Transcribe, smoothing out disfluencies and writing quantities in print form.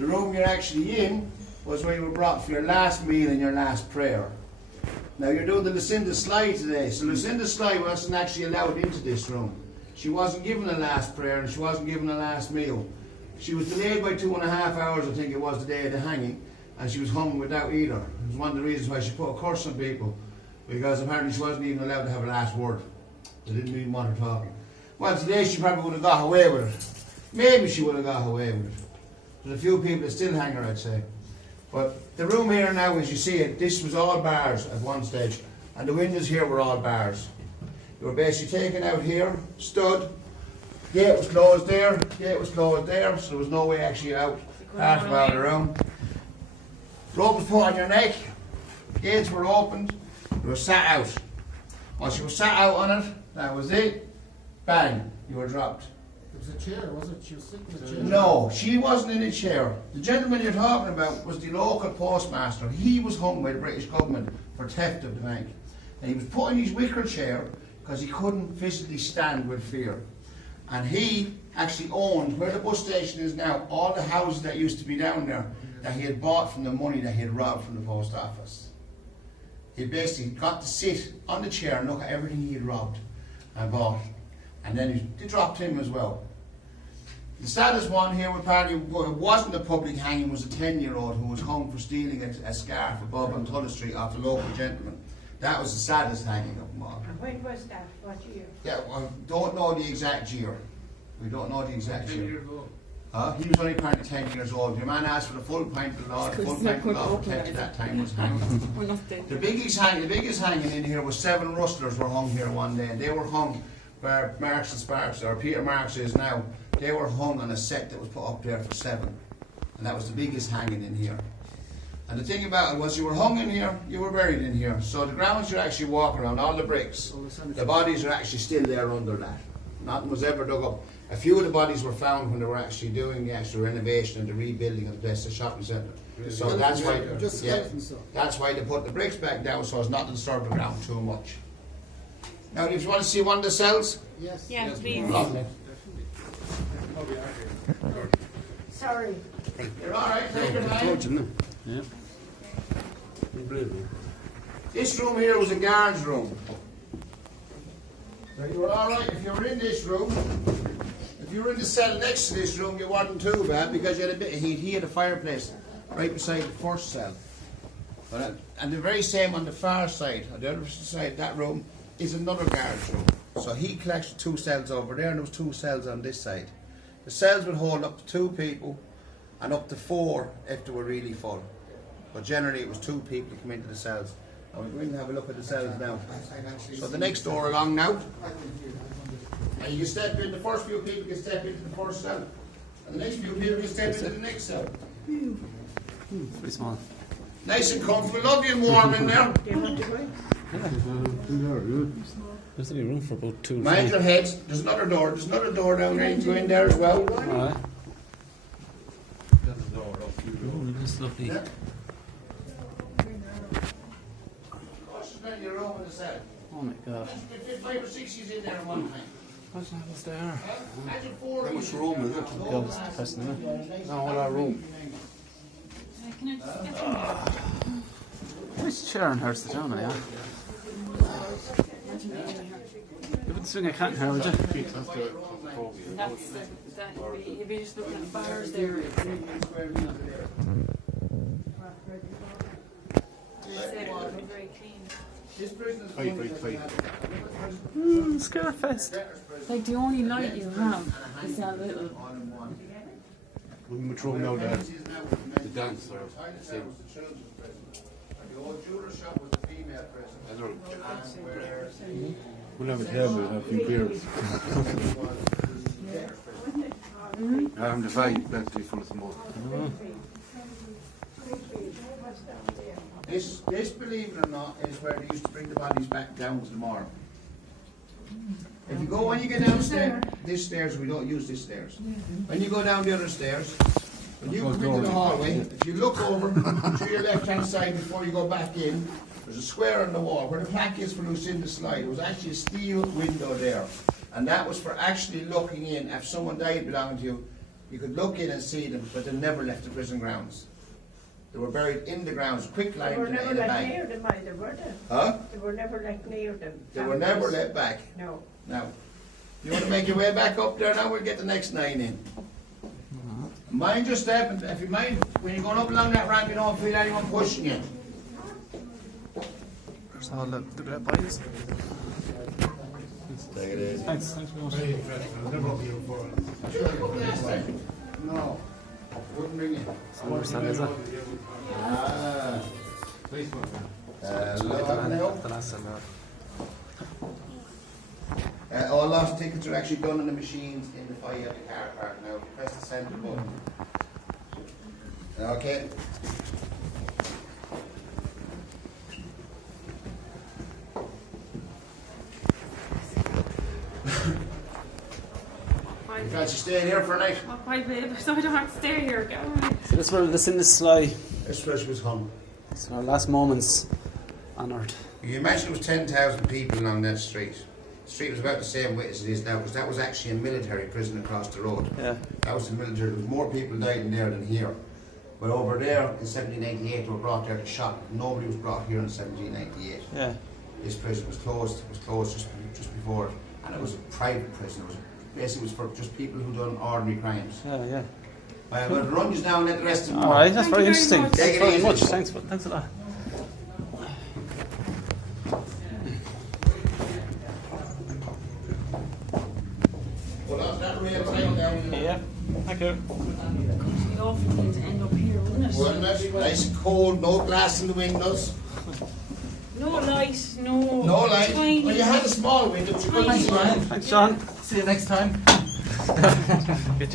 The room you're actually in was where you were brought for your last meal and your last prayer. Now you're doing the Lucinda slide today. So Lucinda slide wasn't actually allowed into this room. She wasn't given a last prayer and she wasn't given a last meal. She was delayed by 2.5 hours, I think it was, the day of the hanging, and she was hung without either. It was one of the reasons why she put a curse on people, because apparently she wasn't even allowed to have a last word. They didn't even want her talking. Well, today she probably would have got away with it. Maybe she would have got away with it. There's a few people that still hang her, I'd say. But the room here now, as you see it, this was all bars at one stage, and the windows here were all bars. You were basically taken out here, stood, gate was closed there, gate was closed there, so there was no way actually out, half of the room. Rope was put on your neck, gates were opened, you were sat out. Once you were sat out on it, that was it, bang, you were dropped. It was a chair, was it? She was sitting in a chair? No, she wasn't in a chair. The gentleman you're talking about was the local postmaster. He was hung by the British government for theft of the bank. And he was put in his wicker chair because he couldn't physically stand with fear. And he actually owned, where the bus station is now, all the houses that used to be down there that he had bought from the money that he had robbed from the post office. He basically got to sit on the chair and look at everything he had robbed and bought. And then they dropped him as well. The saddest one here apparently wasn't a public hanging, was a 10-year-old who was hung for stealing a scarf above on Tullow Street off a local gentleman. That was the saddest hanging of them all. And when was that? What year? Yeah, well, don't know the exact year. We don't know the exact year. 10 years old. He was only apparently 10 years old. Your man asked for the full pint of law. The full pint of law protected that time was hanging. We're not dead. The biggest hanging in here was 7 rustlers were hung here one day. And they were hung where Marks and Sparks, or Peter Marks is now. They were hung on a set that was put up there for 7. And that was the biggest hanging in here. And the thing about it was, you were hung in here, you were buried in here. So the grounds you actually walk around, all the bricks, the bodies are actually still there under that. Nothing was ever dug up. A few of the bodies were found when they were actually doing the actual renovation and the rebuilding of the place, the shopping centre. So that's why, that's why they put the bricks back down, so as not to disturb the ground too much. Now, if you want to see one of the cells, Yes. Yeah, yes, please. lovely. Sorry. You're all right. Take your time. Yeah. This room here was a guard's room. So you were all right if you were in this room. If you were in the cell next to this room, you weren't too bad because you had a bit of heat. He had a fireplace right beside the first cell. And the very same on the far side, on the other side, that room is another guard's room. So he collected 2 cells over there, and there was 2 cells on this side. The cells would hold up to 2 people and up to 4 if they were really full. But generally it was 2 people to come into the cells. And we're going to have a look at the cells now. So the next door along now. And you can step in, the first few people can step into the first cell. And the next few people can step into the next cell. Pretty small. Nice and comfortable, lovely and warm in there. Do you want to go in? There's only room for about 2 or 3. Mind your heads, there's another door down there, you can go in there as well. Alright. That's the door up. Oh, that's lovely. Yeah. What's the name of your room in the cell? Oh my god. There's 5 or 6 in there at one time. What's that? What's there? Imagine 4 How much room is it? God, it's depressing, isn't it? No, all our room. Can I just get in there? Nice chair in here, sit down, yeah. You wouldn't swing a cat in here, would you? That's you'd be just looking at bars there. They said it would be very clean. This prison's Scarefest. Like the only light you have is that little. We would throw now the dance or sing. The old jeweler shop was the female prison. We'll have a table, we'll have a few beers. I'm the fight, that's the full of smoke. This, believe it or not, is where they used to bring the bodies back down to the morgue. If you go, when you get downstairs, this stairs, we don't use this stairs. When you go down the other stairs, when you come into the hallway, if you look over to your left-hand side before you go back in, there's a square on the wall where the plaque is for Lucinda slide. There was actually a steel window there. And that was for actually looking in. If someone died belonging to you, You could look in and see them, but they never left the prison grounds. They were buried in the grounds, quick They lined were in never a let bag. near them either, were they? Huh? They were never let near them. They were never let back. No. Now, you want to make your way back up there now? We'll get the next 9 in. Mind your step, and if you mind, when you're going up along that ramp, you don't feel anyone pushing you. There's all the great bodies. Take it easy. Thanks very much. Very interesting. I've never up here before. No, wouldn't bring you. Where's that, is it? Ah, Please, man. The last time all lost tickets are actually done in the machines in the foyer of the car park now. Press the centre button. Okay. You fancy staying here for a night? Oh, bye, babe. So I don't have to stay here. Go away. So this is where Lucinda Sly. This place was hung. It's our last moments honoured. You imagine it was 10,000 people along that street. The street was about the same width as it is now, because that was actually a military prison across the road. Yeah. That was the military. There was more people died in there than here. But over there in 1788 they were brought there to shop. Nobody was brought here in 1798. Yeah. This prison was closed. It was closed just before it. And it was a private prison. Basically it was for just people who done ordinary crimes. Yeah, yeah. I'm going to run you down and let the rest of them All right, that's Thank very you very interesting. much. Thanks Take it very easy. much. Thanks a lot. Hold on to that rail tight down. Yeah. Thank you. It'd be awful thing to end up here, wouldn't it? Wasn't it? Nice and cold, no glass in the windows. No light, no. No light. Tiny. Well, you had a small window, but you couldn't see it. Thanks, John. See you next time. Good,